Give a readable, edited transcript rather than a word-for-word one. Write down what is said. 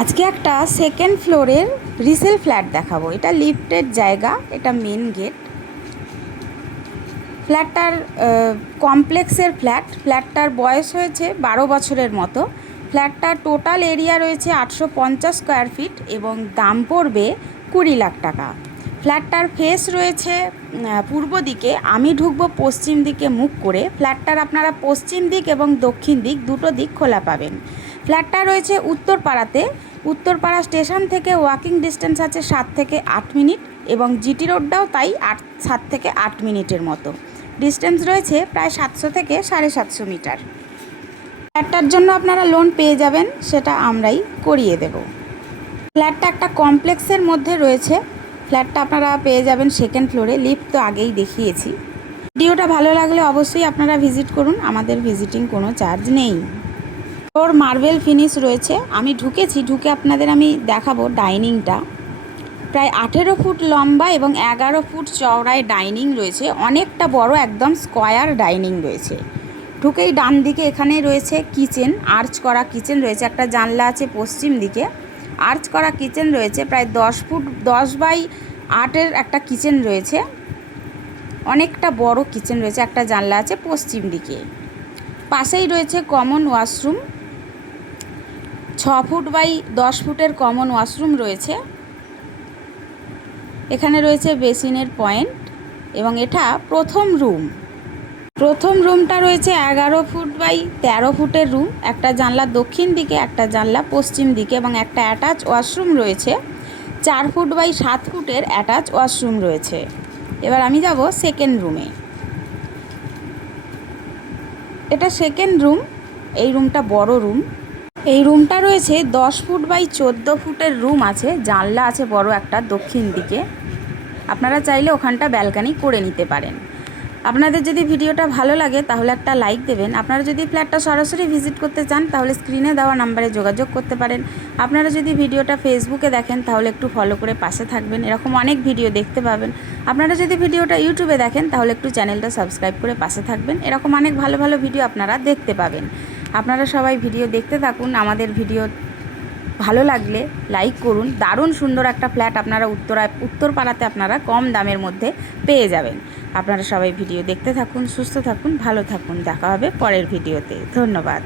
আজকে একটা সেকেন্ড ফ্লোরের রিসেল ফ্ল্যাট দেখাবো। এটা লিফটের জায়গা, এটা মেন গেট। ফ্ল্যাটটার কমপ্লেক্সের ফ্ল্যাটটার বয়স হয়েছে 12 বছরের মতো। ফ্ল্যাটটার টোটাল এরিয়া রয়েছে 850 স্কোয়ার ফিট এবং দাম পড়বে 20 লাখ টাকা। ফ্ল্যাটটার ফেস রয়েছে পূর্ব দিকে, আমি ঢুকবো পশ্চিম দিকে মুখ করে। ফ্ল্যাটটার আপনারা পশ্চিম দিক এবং দক্ষিণ দিক দুটো দিক খোলা পাবেন। ফ্ল্যাটটা রয়েছে উত্তরপাড়াতে। উত্তরপাড়া স্টেশন থেকে ওয়াকিং ডিস্টেন্স আছে 7 থেকে 8 মিনিট এবং জিটি রোডটাও তাই 7 থেকে 8 মিনিটের মতো ডিস্টেন্স রয়েছে, প্রায় 700 থেকে 750 মিটার। ফ্ল্যাটটার জন্য আপনারা লোন পেয়ে যাবেন, সেটা আমরাই করিয়ে দেব। ফ্ল্যাটটা একটা কমপ্লেক্সের মধ্যে রয়েছে। ফ্ল্যাটটা আপনারা পেয়ে যাবেন সেকেন্ড ফ্লোরে। লিফট তো আগেই দেখিয়েছি। ভিডিওটা ভালো লাগলে অবশ্যই আপনারা ভিজিট করুন, আমাদের ভিজিটিং কোনো চার্জ নেই। ফ্লোর মার্বেল ফিনিশ রয়েছে। আমি ঢুকে আপনাদের আমি দেখাবো ডাইনিংটা। প্রায় 18 ফুট লম্বা এবং 11 ফুট চওড়ায় ডাইনিং রয়েছে। অনেকটা বড়, একদম স্কোয়ার ডাইনিং রয়েছে। ঢুকেই ডান দিকে এখানে রয়েছে কিচেন, আর্চ করা কিচেন রয়েছে। একটা জানলা আছে পশ্চিম দিকে, আর্চ করা কিচেন রয়েছে। প্রায় 10 বাই 8 একটা কিচেন রয়েছে। অনেকটা বড় কিচেন রয়েছে। একটা জানলা আছে পশ্চিম দিকে। পাশেই রয়েছে কমন ওয়াশরুম। 6 ফুট বাই 10 ফুটের কমন ওয়াশরুম রয়েছে। এখানে রয়েছে বেসিনের পয়েন্ট এবং এটা প্রথম রুমটা রয়েছে 11 ফুট বাই 13 ফুটের রুম। একটা জানলা দক্ষিণ দিকে, একটা জানলা পশ্চিম দিকে এবং একটা অ্যাটাচ ওয়াশরুম রয়েছে। 4 ফুট বাই 7 ফুটের অ্যাটাচ ওয়াশরুম রয়েছে। এবার আমি যাব সেকেন্ড রুমে। এটা সেকেন্ড রুম। এই রুমটা বড় রুম। এই রুমটা রয়েছে 10 ফুট বাই 14 ফুটের রুম আছে। জানলা আছে বড় একটা দক্ষিণ দিকে। আপনারা চাইলে ওখানটা ব্যালকানি করে নিতে পারেন। আপনাদের যদি ভিডিওটা ভালো লাগে তাহলে একটা লাইক দেবেন। আপনারা যদি ফ্ল্যাটটা সরাসরি ভিজিট করতে চান তাহলে স্ক্রিনে দেওয়া নাম্বারে যোগাযোগ করতে পারেন। আপনারা যদি ভিডিওটা ফেসবুকে দেখেন তাহলে একটু ফলো করে পাশে থাকবেন, এরকম অনেক ভিডিও দেখতে পাবেন। আপনারা যদি ভিডিওটা ইউটিউবে দেখেন তাহলে একটু চ্যানেলটা সাবস্ক্রাইব করে পাশে থাকবেন, এরকম অনেক ভালো ভালো ভিডিও আপনারা দেখতে পাবেন। আপনারা সবাই ভিডিও দেখতে থাকুন। আমাদের ভিডিও ভালো লাগলে লাইক করুন। দারুণ সুন্দর একটা ফ্ল্যাট আপনারা উত্তরপাড়াতে আপনারা কম দামের মধ্যে পেয়ে যাবেন। আপনারা সবাই ভিডিও দেখতে থাকুন, সুস্থ থাকুন, ভালো থাকুন। দেখা হবে পরের ভিডিওতে। ধন্যবাদ।